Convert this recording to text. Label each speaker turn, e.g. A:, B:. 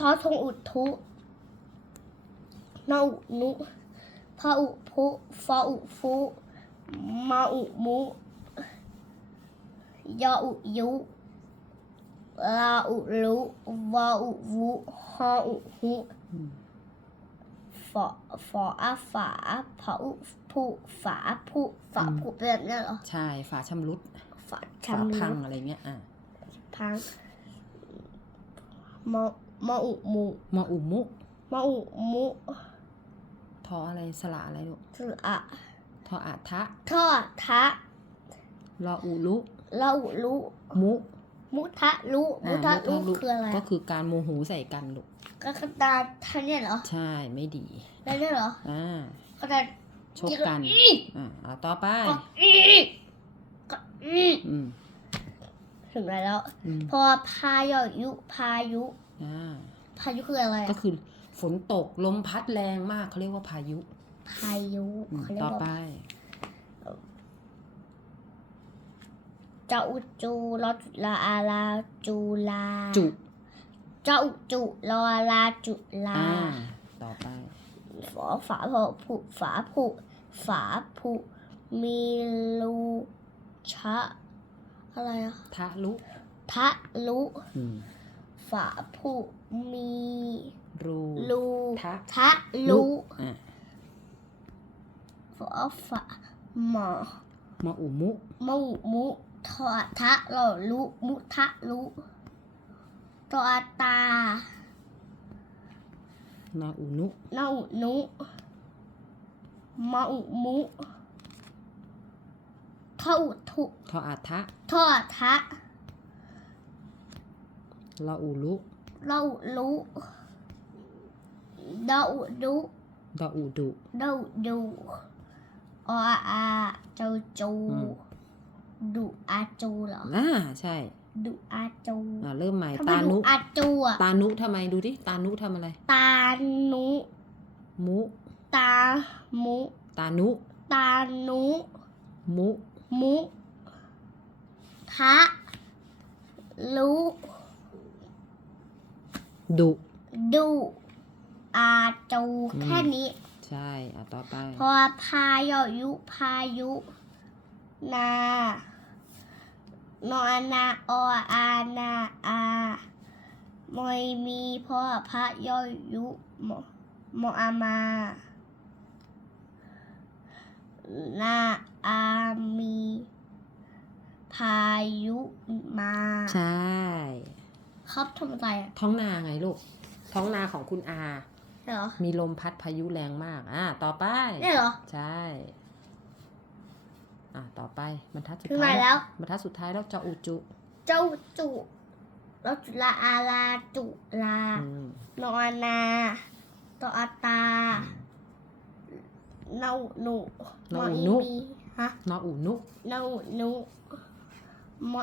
A: ทอทงอุทุนออุนุพออุพุฟออุฟุมาอุมุยออุยุลาอุลุวาอุวุฮออุหุ
B: อืม
A: ฝอฝออาฝาผาอุผู้ฝาผู้ฝาผู้เป็นแบบนี้เหรอ
B: ใช่ ฝาชำรุด
A: ฝา
B: ฝา
A: ชำ
B: พั
A: รุ
B: ง
A: ด
B: อะไรเงี้ย อะ
A: พังมอ มออุมุ
B: มออุมุ
A: มออุมุ
B: ทออะไรสระอะไรลูก
A: คืออะ
B: ทออาทะ
A: ทอทะ
B: รออุลุ
A: เราลุ
B: มุ
A: มุทะลุมุ
B: อ่า
A: ทะ
B: มุ
A: ลุคืออะไร
B: ก็คือการโมโหใส่กันลูก
A: ก็กระดาษท่านเนี่ยเหรอ
B: ใช่ไม่ดี
A: ได้ด้วยเหรอ
B: อ่าก
A: ระดาษ
B: ชกกัน
A: อี
B: อ่าเอาต่อไป
A: ก็อีก็อี
B: อืม
A: ถึงไหนแล้ว
B: อืม
A: พอพายอยุพายุ
B: อ่า
A: พายุคืออะไร
B: ก็
A: อะ
B: คือฝนตกลมพัดแรงมากเขาเรียกว่าพายุ
A: พายุ
B: อืม
A: เขาเรีย
B: ต่อก
A: ว่า
B: ไป
A: เจ้าอุจูรอจุลาอาลาจูลา
B: จุ
A: เจ้าอุจุรอลาจุลา
B: อ่าต่อไป
A: ฝอฝาผอผุฝาผุฝาผุมีรูชะ อะไรอะ
B: ทะลุ
A: ทะลุ
B: อืม
A: ฝาผุมี
B: รู
A: รู
B: ทะ
A: ทะลุ
B: อ่า
A: ฝอฝาหมอ
B: มออุมุ
A: มุมุทอทะหล่อลุมุทะลุตอตา
B: นาอุนุ
A: เนานุมาอุมุ ทออุทุ
B: ทออาทะ
A: ทอทะ
B: ลาอุลุ
A: เราลุดาอุดุ
B: ดออุดุ
A: ดาอุดูออาเจ้าจู
B: อืม
A: ดุอาจูเหรอ
B: อ่าใช่
A: ดุอาจู
B: อ่าเริ่มใหม่
A: ทำไม
B: ตา
A: ดุ
B: นุ
A: อาจูอะ
B: ตานุทำไมดูดิตานุทำอะไร
A: ตานุ
B: มุ
A: ตามุ
B: ตานุ
A: ตานุ
B: มุ
A: มุทะลุ
B: ดุ
A: ดุอาจู
B: อืม
A: แค่นี้
B: ใช่อ่าต่อไป
A: พอพายอยุพายุ นานอนาออานาอามอยมีพ่อพระยอยุมมออามา นาอามีพายุมา
B: ใช่
A: ครับทำอะไรอะ
B: ท้องนาไงลูก ท้องนาของคุณอา
A: เหรอ
B: มีลมพัดพายุแรงมาก อ่า ต่อไป
A: เนี่ยเหรอ
B: ใช่ อ่าต่อไปบรรทัดสุด
A: ถึงไหน
B: ท้าย
A: แล้ว
B: บรรทัดสุดท้ายแล้วจะอุจุ
A: เจ้าจุเราจุลาอาลาจุลา
B: อืม
A: นอนาตออาตาเนาหนูมออีมีฮะ
B: นออุนุ
A: เนาหนูมอ